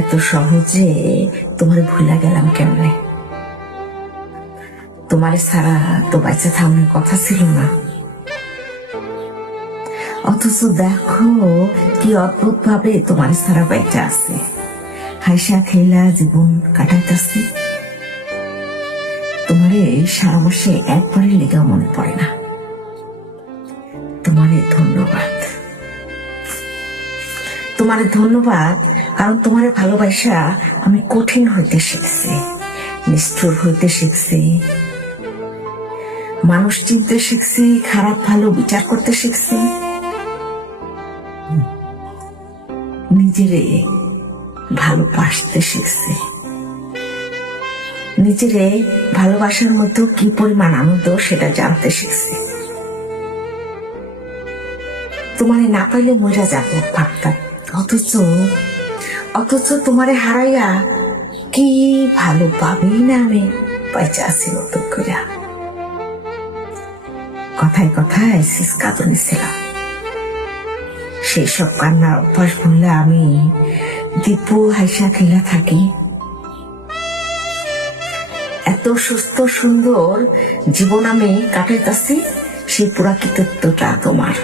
এত সহজে তোমার ভুলা গেলাম কেমনে? তোমার ছাড়া তো বাচ্চা থামার কথা ছিল না, অথচ দেখো কি অদ্ভুত ভাবে তোমার ছাড়া বাইচা আছে, হাইসা খেলা জীবন কাটাইতেছে। তোমারে সারা মাসে একবারের লেগা মনে পড়ে না। তোমারে ধন্যবাদ, তোমারে ধন্যবাদ, কারণ তোমারে ভালোবাসা আমি কঠিন হইতে শিখছি, নিষ্ঠুর হইতে শিখছি, মানুষ চিনতে শিখছি, খারাপ ভালো বিচার করতে শিখছি, নিজেরে ভালোবাসতে শিখছি, নিজেরে ভালোবাসার মধ্যে কি পরিমাণ আনন্দ সেটা জানতে শিখছি। তোমারে না পাইলে মরা যাবো ভাবতাম, অথচ তোমারে হারাইয়া কি ভালো পাবি না আমি পয়সা আছি নতুন করে। কথায় কথায় কাঁদনি ছিলাম, সেই সব কান্নার অভ্যাস বললে আমি দীপু হাইসা খেলা থাকি। এত সুস্থ সুন্দর জীবন আমি কাটাইতেছি, সেই পুরা কৃতিত্বটা তোমার।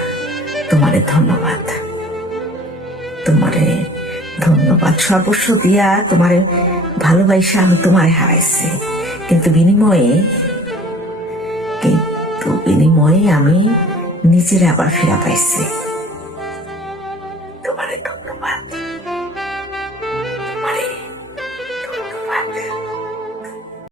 তোমারে ধন্যবাদ, তোমারে ধন্যবাদ। সর্বস্ব দিয়া তোমারে ভালোবাসা আমি তোমারে হারাইছি, কিন্তু বিনিময়ে আমি নিজের আবার ফিরা পাইছি।